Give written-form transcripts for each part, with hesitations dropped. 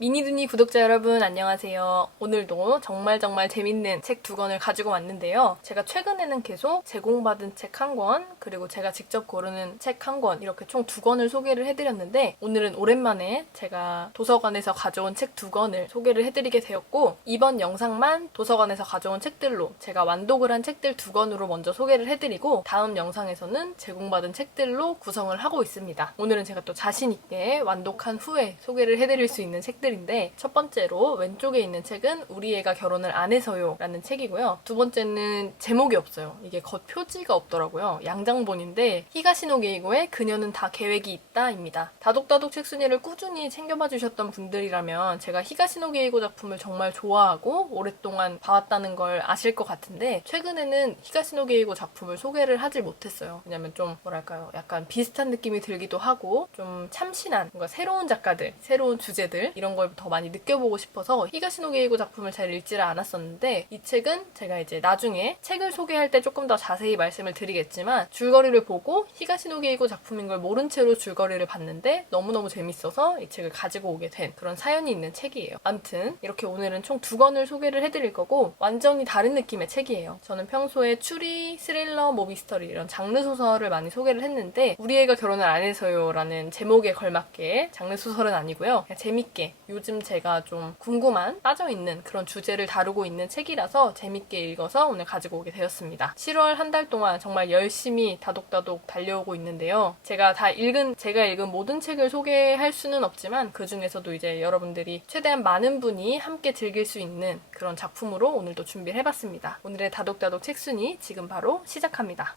미니두니 구독자 여러분 안녕하세요. 오늘도 정말 재밌는 책 2권을 가지고 왔는데요. 제가 최근에는 계속 제공받은 책 1권, 그리고 제가 직접 고르는 책 1권 이렇게 총 2권을 소개를 해드렸는데 오늘은 오랜만에 제가 도서관에서 가져온 책 2권을 소개를 해드리게 되었고 이번 영상만 도서관에서 가져온 책들로 제가 완독을 한 책들 2권으로 먼저 소개를 해드리고 다음 영상에서는 제공받은 책들로 구성을 하고 있습니다. 오늘은 제가 또 자신있게 완독한 후에 소개를 해드릴 수 있는 책들 인데 첫 번째로 왼쪽에 있는 책은 우리 애가 결혼을 안 해서요 라는 책이고요. 두 번째는 제목이 없어요. 이게 겉 표지가 없더라고요. 양장본인데 히가시노 게이고의 그녀는 다 계획이 있다 입니다. 다독다독 책순위를 꾸준히 챙겨봐 주셨던 분들이라면 제가 히가시노 게이고 작품을 정말 좋아하고 오랫동안 봐왔다는 걸 아실 것 같은데 최근에는 히가시노 게이고 작품을 소개를 하질 못했어요. 왜냐면 좀 뭐랄까요, 약간 비슷한 느낌이 들기도 하고 좀 참신한 뭔가 새로운 작가들, 새로운 주제들 이런 걸 더 많이 느껴보고 싶어서 히가시노 게이고 작품을 잘 읽지를 않았었는데 이 책은 제가 이제 나중에 책을 소개할 때 조금 더 자세히 말씀을 드리겠지만 줄거리를 보고 히가시노 게이고 작품인 걸 모른 채로 줄거리를 봤는데 너무너무 재밌어서 이 책을 가지고 오게 된 그런 사연이 있는 책이에요. 아무튼 이렇게 오늘은 총 2권을 소개를 해드릴 거고 완전히 다른 느낌의 책이에요. 저는 평소에 추리, 스릴러, 모비스터리 이런 장르 소설을 많이 소개를 했는데 우리 애가 결혼을 안 해서요 라는 제목에 걸맞게 장르 소설은 아니고요. 그냥 재밌게 요즘 제가 좀 궁금한, 빠져있는 그런 주제를 다루고 있는 책이라서 재밌게 읽어서 오늘 가지고 오게 되었습니다. 7월 한 달 동안 정말 열심히 다독다독 달려오고 있는데요. 제가 읽은 모든 책을 소개할 수는 없지만 그 중에서도 이제 여러분들이 최대한 많은 분이 함께 즐길 수 있는 그런 작품으로 오늘도 준비를 해봤습니다. 오늘의 다독다독 책순위 지금 바로 시작합니다.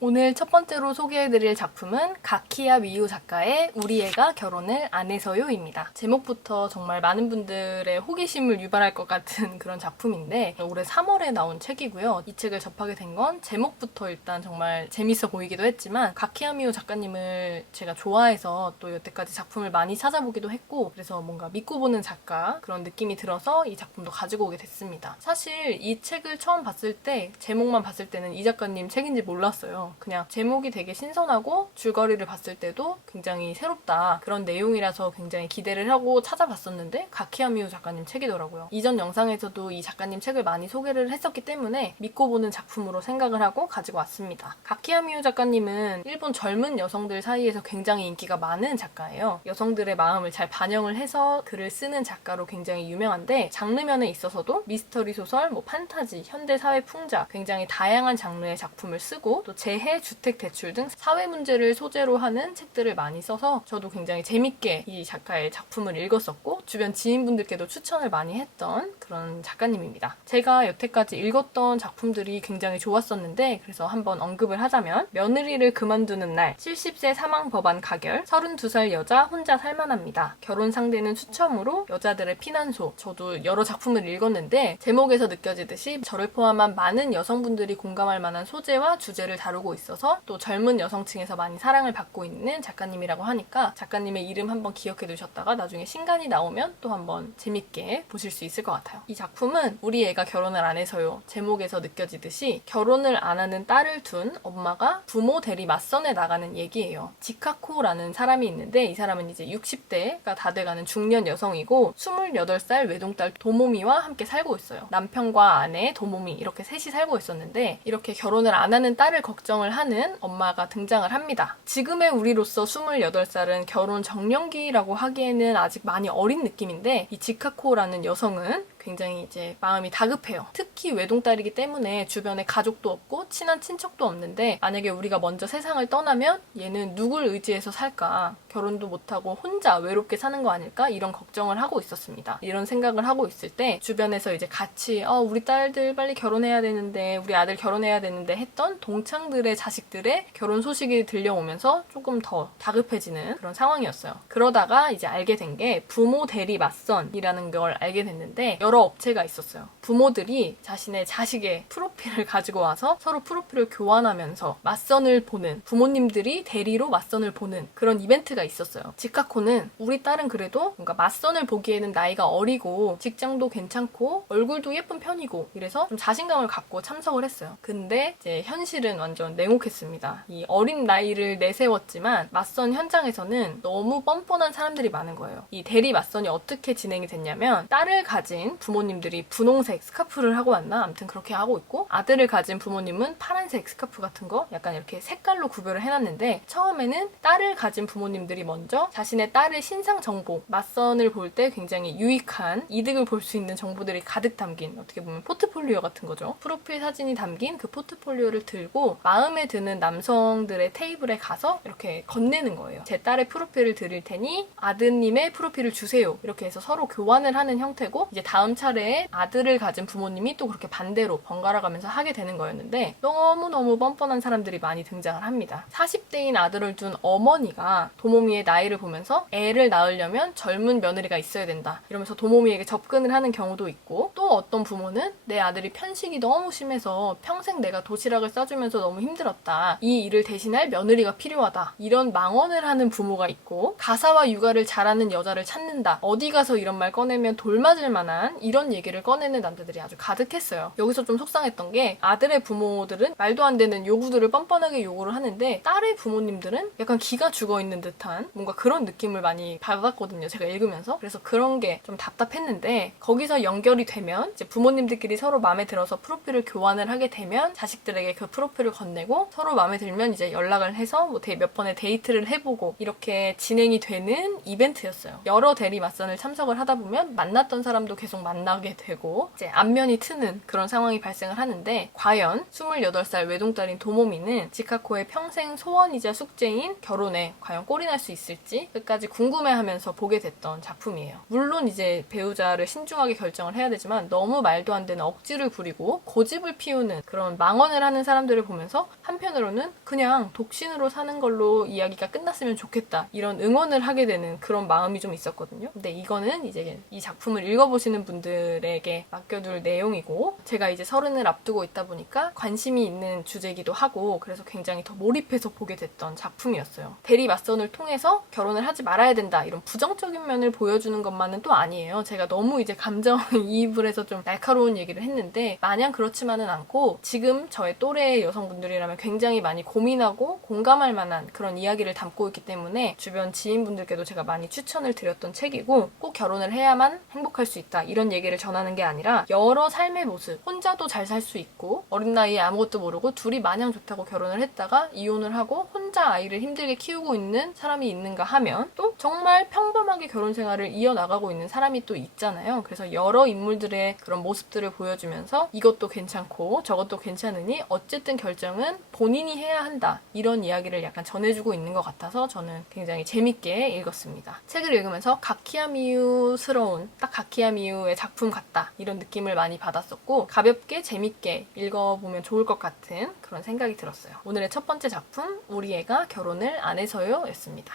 오늘 첫 번째로 소개해드릴 작품은 가키야 미유 작가의 우리 애가 결혼을 안 해서요입니다. 제목부터 정말 많은 분들의 호기심을 유발할 것 같은 그런 작품인데 올해 3월에 나온 책이고요. 이 책을 접하게 된 건 제목부터 일단 정말 재밌어 보이기도 했지만 가키야 미유 작가님을 제가 좋아해서 또 여태까지 작품을 많이 찾아보기도 했고 그래서 뭔가 믿고 보는 작가 그런 느낌이 들어서 이 작품도 가지고 오게 됐습니다. 사실 이 책을 처음 봤을 때 제목만 봤을 때는 이 작가님 책인지 몰랐어요. 그냥 제목이 되게 신선하고 줄거리를 봤을 때도 굉장히 새롭다 그런 내용이라서 굉장히 기대를 하고 찾아봤었는데 가키야 미유 작가님 책이더라고요. 이전 영상에서도 이 작가님 책을 많이 소개를 했었기 때문에 믿고 보는 작품으로 생각을 하고 가지고 왔습니다. 가키야 미유 작가님은 일본 젊은 여성들 사이에서 굉장히 인기가 많은 작가예요. 여성들의 마음을 잘 반영을 해서 글을 쓰는 작가로 굉장히 유명한데 장르면에 있어서도 미스터리 소설, 판타지, 현대사회 풍자 굉장히 다양한 장르의 작품을 쓰고 또 재해, 주택 대출 등 사회 문제를 소재로 하는 책들을 많이 써서 저도 굉장히 재밌게 이 작가의 작품을 읽었었고 주변 지인분들께도 추천을 많이 했던 그런 작가님입니다. 제가 여태까지 읽었던 작품들이 굉장히 좋았었는데 그래서 한번 언급을 하자면 며느리를 그만두는 날, 70세 사망 법안 가결, 32살 여자 혼자 살만합니다. 결혼 상대는 추첨으로 여자들의 피난소. 저도 여러 작품을 읽었는데 제목에서 느껴지듯이 저를 포함한 많은 여성분들이 공감할 만한 소재와 주제를 다루고 있어서 또 젊은 여성층에서 많이 사랑을 받고 있는 작가님이라고 하니까 작가님의 이름 한번 기억해 두셨다가 나중에 신간이 나오면 또 한번 재밌게 보실 수 있을 것 같아요. 이 작품은 우리 애가 결혼을 안 해서요 제목에서 느껴지듯이 결혼을 안 하는 딸을 둔 엄마가 부모 대리 맞선에 나가는 얘기예요. 지카코라는 사람이 있는데 이 사람은 이제 60대가 다 돼가는 중년 여성이고 28살 외동딸 도모미와 함께 살고 있어요. 남편과 아내, 도모미 이렇게 셋이 살고 있었는데 이렇게 결혼을 안 하는 딸을 걱정을 하는 엄마가 등장을 합니다. 지금의 우리로서 28살은 결혼 정년기라고 하기에는 아직 많이 어린 느낌인데 이 지카코라는 여성은 굉장히 이제 마음이 다급해요. 특히 외동딸이기 때문에 주변에 가족도 없고 친한 친척도 없는데 만약에 우리가 먼저 세상을 떠나면 얘는 누굴 의지해서 살까? 결혼도 못하고 혼자 외롭게 사는 거 아닐까? 이런 걱정을 하고 있었습니다. 이런 생각을 하고 있을 때 주변에서 이제 같이 우리 딸들 빨리 결혼해야 되는데 우리 아들 결혼해야 되는데 했던 동창들의 자식들의 결혼 소식이 들려오면서 조금 더 다급해지는 그런 상황이었어요. 그러다가 이제 알게 된 게 부모 대리 맞선이라는 걸 알게 됐는데 여러 업체가 있었어요. 부모들이 자신의 자식의 프로필을 가지고 와서 서로 프로필을 교환하면서 맞선을 보는, 부모님들이 대리로 맞선을 보는 그런 이벤트가 있었어요. 지카코는 우리 딸은 그래도 뭔가 맞선을 보기에는 나이가 어리고 직장도 괜찮고 얼굴도 예쁜 편이고 이래서 좀 자신감을 갖고 참석을 했어요. 근데 이제 현실은 완전 냉혹했습니다. 이 어린 나이를 내세웠지만 맞선 현장에서는 너무 뻔뻔한 사람들이 많은 거예요. 이 대리 맞선이 어떻게 진행이 됐냐면 딸을 가진 부모님들이 분홍색 스카프를 하고 왔나? 아무튼 그렇게 하고 있고 아들을 가진 부모님은 파란색 스카프 같은 거 약간 이렇게 색깔로 구별을 해놨는데 처음에는 딸을 가진 부모님들이 먼저 자신의 딸의 신상 정보, 맞선을 볼 때 굉장히 유익한 이득을 볼 수 있는 정보들이 가득 담긴 어떻게 보면 포트폴리오 같은 거죠. 프로필 사진이 담긴 그 포트폴리오를 들고 마음에 드는 남성들의 테이블에 가서 이렇게 건네는 거예요. 제 딸의 프로필을 드릴 테니 아드님의 프로필을 주세요. 이렇게 해서 서로 교환을 하는 형태고 이제 다음 차례에 아들을 가진 부모님이 또 그렇게 반대로 번갈아 가면서 하게 되는 거였는데 너무너무 뻔뻔한 사람들이 많이 등장을 합니다. 40대인 아들을 둔 어머니가 도모미의 나이를 보면서 애를 낳으려면 젊은 며느리가 있어야 된다. 이러면서 도모미에게 접근을 하는 경우도 있고 또 어떤 부모는 내 아들이 편식이 너무 심해서 평생 내가 도시락을 싸주면서 너무 힘들었다. 이 일을 대신할 며느리가 필요하다. 이런 망언을 하는 부모가 있고 가사와 육아를 잘하는 여자를 찾는다. 어디 가서 이런 말 꺼내면 돌맞을 만한 이런 얘기를 꺼내는 남자들이 아주 가득했어요. 여기서 좀 속상했던 게 아들의 부모들은 말도 안 되는 요구들을 뻔뻔하게 요구를 하는데 딸의 부모님들은 약간 기가 죽어있는 듯한 뭔가 그런 느낌을 많이 받았거든요. 제가 읽으면서. 그래서 그런 게 좀 답답했는데 거기서 연결이 되면 이제 부모님들끼리 서로 마음에 들어서 프로필을 교환을 하게 되면 자식들에게 그 프로필을 건네고 서로 마음에 들면 이제 연락을 해서 뭐 몇 번의 데이트를 해보고 이렇게 진행이 되는 이벤트였어요. 여러 대리 맞선을 참석을 하다 보면 만났던 사람도 계속 만나게 되고 이제 안면이 트는 그런 상황이 발생을 하는데 과연 28살 외동딸인 도모미는 지카코의 평생 소원이자 숙제인 결혼에 과연 꼴이 날 수 있을지 끝까지 궁금해하면서 보게 됐던 작품이에요. 물론 이제 배우자를 신중하게 결정을 해야 되지만 너무 말도 안 되는 억지를 부리고 고집을 피우는 그런 망언을 하는 사람들을 보면서 한편으로는 그냥 독신으로 사는 걸로 이야기가 끝났으면 좋겠다 이런 응원을 하게 되는 그런 마음이 좀 있었거든요. 근데 이거는 이제 이 작품을 읽어보시는 분들에게 맡겨둘 내용이고 제가 이제 30을 앞두고 있다 보니까 관심이 있는 주제이기도 하고 그래서 굉장히 더 몰입해서 보게 됐던 작품이었어요. 대리 맞선을 통해서 결혼을 하지 말아야 된다 이런 부정적인 면을 보여주는 것만은 또 아니에요. 제가 너무 이제 감정이입을 해서 좀 날카로운 얘기를 했는데 마냥 그렇지만은 않고 지금 저의 또래의 여성분들이라면 굉장히 많이 고민하고 공감할 만한 그런 이야기를 담고 있기 때문에 주변 지인분들께도 제가 많이 추천을 드렸던 책이고 꼭 결혼을 해야만 행복할 수 있다 이런 얘기를 전하는 게 아니라 여러 삶의 모습 혼자도 잘 살 수 있고 어린 나이에 아무것도 모르고 둘이 마냥 좋다고 결혼을 했다가 이혼을 하고 혼자 아이를 힘들게 키우고 있는 사람이 있는가 하면 또 정말 평범하게 결혼 생활을 이어나가고 있는 사람이 또 있잖아요. 그래서 여러 인물들의 그런 모습들을 보여주면서 이것도 괜찮고 저것도 괜찮으니 어쨌든 결정은 본인이 해야 한다 이런 이야기를 약간 전해주고 있는 것 같아서 저는 굉장히 재밌게 읽었습니다. 책을 읽으면서 가키야 미유스러운 딱 가키야 미유의 작품 같다 이런 느낌을 많이 받았었고 가볍게 재밌게 읽어보면 좋을 것 같은 그런 생각이 들었어요. 오늘의 첫 번째 작품 우리 애가 결혼을 안 해서요 였습니다.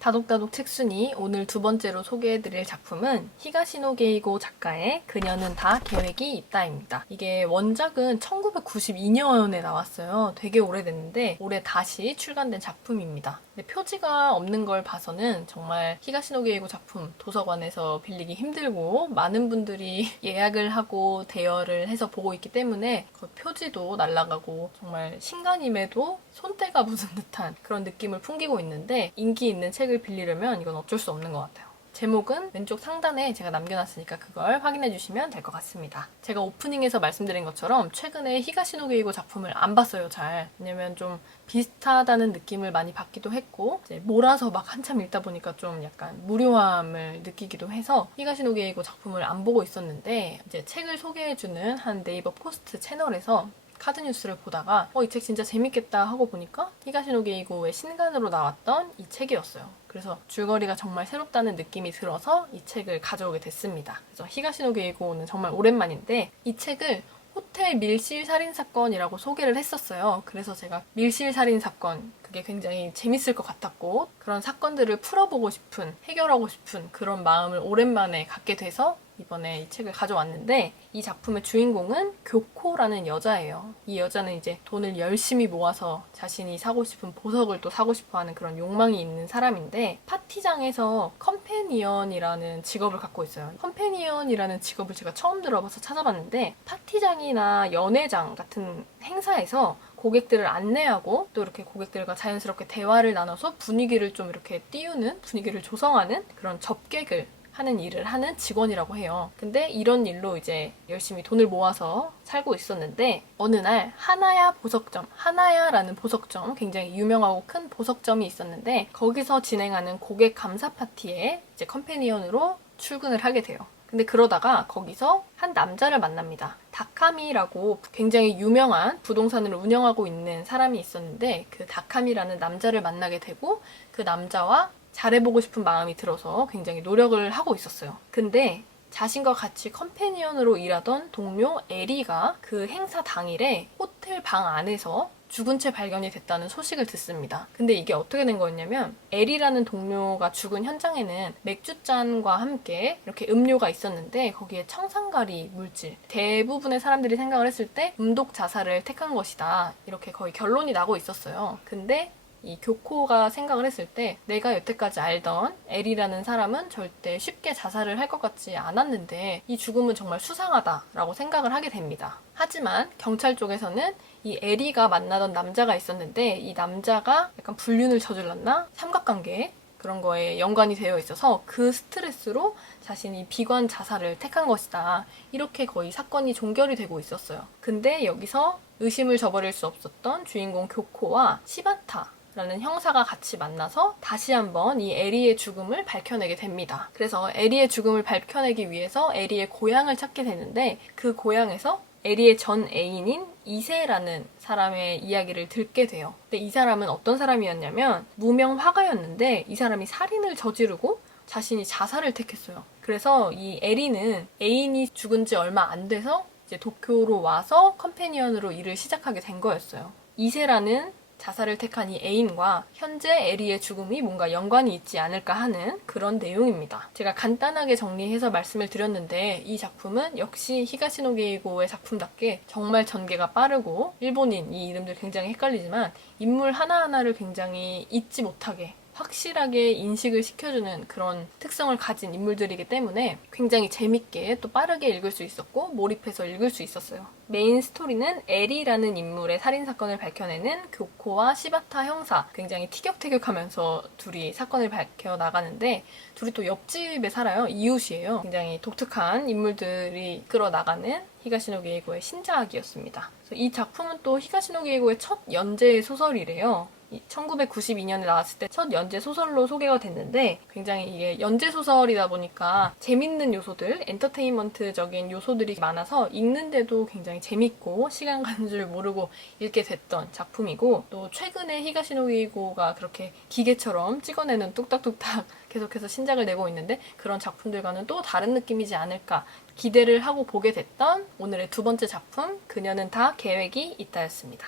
다독다독 책순이 오늘 두 번째로 소개해드릴 작품은 히가시노 게이고 작가의 그녀는 다 계획이 있다입니다. 이게 원작은 1992년에 나왔어요. 되게 오래됐는데 올해 다시 출간된 작품입니다. 근데 표지가 없는 걸 봐서는 정말 히가시노 게이고 작품 도서관에서 빌리기 힘들고 많은 분들이 예약을 하고 대여를 해서 보고 있기 때문에 그 표지도 날아가고 정말 신간임에도 손때가 묻은 듯한 그런 느낌을 풍기고 있는데 인기 있는 책을 빌리려면 이건 어쩔 수 없는 것 같아요. 제목은 왼쪽 상단에 제가 남겨놨으니까 그걸 확인해주시면 될 것 같습니다. 제가 오프닝에서 말씀드린 것처럼 최근에 히가시노 게이고 작품을 안 봤어요, 잘. 왜냐면 좀 비슷하다는 느낌을 많이 받기도 했고 이제 몰아서 막 한참 읽다 보니까 좀 약간 무료함을 느끼기도 해서 히가시노 게이고 작품을 안 보고 있었는데 이제 책을 소개해주는 한 네이버 포스트 채널에서 카드 뉴스를 보다가 이 책 진짜 재밌겠다 하고 보니까 히가시노 게이고의 신간으로 나왔던 이 책이었어요. 그래서 줄거리가 정말 새롭다는 느낌이 들어서 이 책을 가져오게 됐습니다. 그래서 히가시노 게이고는 정말 오랜만인데 이 책을 호텔 밀실 살인 사건이라고 소개를 했었어요. 그래서 제가 밀실 살인 사건, 그게 굉장히 재밌을 것 같았고 그런 사건들을 풀어보고 싶은, 해결하고 싶은 그런 마음을 오랜만에 갖게 돼서 이번에 이 책을 가져왔는데, 이 작품의 주인공은 교코라는 여자예요. 이 여자는 이제 돈을 열심히 모아서 자신이 사고 싶은 보석을 또 사고 싶어 하는 그런 욕망이 있는 사람인데, 파티장에서 컴패니언이라는 직업을 갖고 있어요. 컴패니언이라는 직업을 제가 처음 들어봐서 찾아봤는데, 파티장이나 연회장 같은 행사에서 고객들을 안내하고 또 이렇게 고객들과 자연스럽게 대화를 나눠서 분위기를 좀 이렇게 띄우는, 분위기를 조성하는 그런 접객을 하는 일을 하는 직원이라고 해요. 근데 이런 일로 이제 열심히 돈을 모아서 살고 있었는데, 어느 날 하나야 보석점, 하나야라는 보석점, 굉장히 유명하고 큰 보석점이 있었는데, 거기서 진행하는 고객 감사 파티에 이제 컴패니언으로 출근을 하게 돼요. 근데 그러다가 거기서 한 남자를 만납니다. 다카미라고 굉장히 유명한 부동산을 운영하고 있는 사람이 있었는데, 그 다카미라는 남자를 만나게 되고 그 남자와 잘해보고 싶은 마음이 들어서 굉장히 노력을 하고 있었어요. 근데 자신과 같이 컴패니언으로 일하던 동료 에리가 그 행사 당일에 호텔 방 안에서 죽은 채 발견이 됐다는 소식을 듣습니다. 근데 이게 어떻게 된 거였냐면, 에리라는 동료가 죽은 현장에는 맥주잔과 함께 이렇게 음료가 있었는데 거기에 청산가리 물질, 대부분의 사람들이 생각을 했을 때 음독 자살을 택한 것이다, 이렇게 거의 결론이 나고 있었어요. 근데 이 교코가 생각을 했을 때, 내가 여태까지 알던 엘이라는 사람은 절대 쉽게 자살을 할 것 같지 않았는데 이 죽음은 정말 수상하다라고 생각을 하게 됩니다. 하지만 경찰 쪽에서는 이 에리가 만나던 남자가 있었는데, 이 남자가 약간 불륜을 저질렀나? 삼각관계 그런 거에 연관이 되어 있어서 그 스트레스로 자신이 비관 자살을 택한 것이다, 이렇게 거의 사건이 종결이 되고 있었어요. 근데 여기서 의심을 저버릴 수 없었던 주인공 교코와 시바타 라는 형사가 같이 만나서 다시 한번 이 에리의 죽음을 밝혀내게 됩니다. 그래서 에리의 죽음을 밝혀내기 위해서 에리의 고향을 찾게 되는데, 그 고향에서 에리의 전 애인인 이세라는 사람의 이야기를 듣게 돼요. 근데 이 사람은 어떤 사람이었냐면 무명 화가였는데, 이 사람이 살인을 저지르고 자신이 자살을 택했어요. 그래서 이 에리는 애인이 죽은 지 얼마 안 돼서 이제 도쿄로 와서 컴패니언으로 일을 시작하게 된 거였어요. 이세라는 자살을 택한 이 애인과 현재 에리의 죽음이 뭔가 연관이 있지 않을까 하는 그런 내용입니다. 제가 간단하게 정리해서 말씀을 드렸는데, 이 작품은 역시 히가시노 게이고의 작품답게 정말 전개가 빠르고, 일본인 이 이름들 굉장히 헷갈리지만 인물 하나하나를 굉장히 잊지 못하게 확실하게 인식을 시켜주는 그런 특성을 가진 인물들이기 때문에 굉장히 재밌게 또 빠르게 읽을 수 있었고 몰입해서 읽을 수 있었어요. 메인 스토리는 에리라는 인물의 살인사건을 밝혀내는 교코와 시바타 형사, 굉장히 티격태격하면서 둘이 사건을 밝혀나가는데, 둘이 또 옆집에 살아요. 이웃이에요. 굉장히 독특한 인물들이 끌어나가는 히가시노 게이고의 신작이었습니다. 이 작품은 또 히가시노 게이고의 첫 연재 소설이래요. 1992년에 나왔을 때 첫 연재 소설로 소개가 됐는데, 굉장히 이게 연재 소설이다 보니까 재밌는 요소들, 엔터테인먼트적인 요소들이 많아서 읽는데도 굉장히 재밌고 시간 가는 줄 모르고 읽게 됐던 작품이고, 또 최근에 히가시노 게이고가 그렇게 기계처럼 찍어내는 뚝딱뚝딱 계속해서 신작을 내고 있는데, 그런 작품들과는 또 다른 느낌이지 않을까 기대를 하고 보게 됐던 오늘의 두 번째 작품, 그녀는 다 계획이 있다였습니다.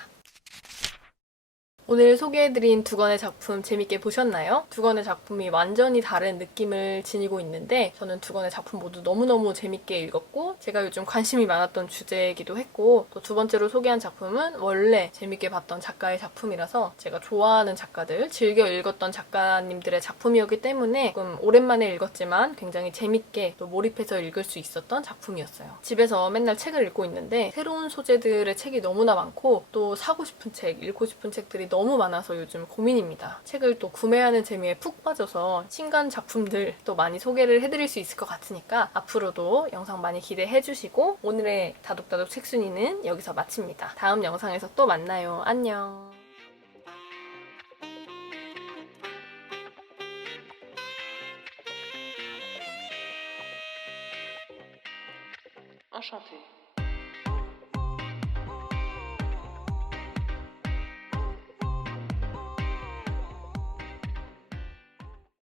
오늘 소개해드린 두 권의 작품 재밌게 보셨나요? 두 권의 작품이 완전히 다른 느낌을 지니고 있는데, 저는 두 권의 작품 모두 너무너무 재밌게 읽었고 제가 요즘 관심이 많았던 주제이기도 했고, 또 두 번째로 소개한 작품은 원래 재밌게 봤던 작가의 작품이라서 제가 좋아하는 작가들, 즐겨 읽었던 작가님들의 작품이었기 때문에 조금 오랜만에 읽었지만 굉장히 재밌게 또 몰입해서 읽을 수 있었던 작품이었어요. 집에서 맨날 책을 읽고 있는데 새로운 소재들의 책이 너무나 많고, 또 사고 싶은 책, 읽고 싶은 책들이 너무 많아서 요즘 고민입니다. 책을 또 구매하는 재미에 푹 빠져서 신간 작품들 또 많이 소개를 해드릴 수 있을 것 같으니까 앞으로도 영상 많이 기대해주시고, 오늘의 다독다독 책순이는 여기서 마칩니다. 다음 영상에서 또 만나요. 안녕. Enchanté.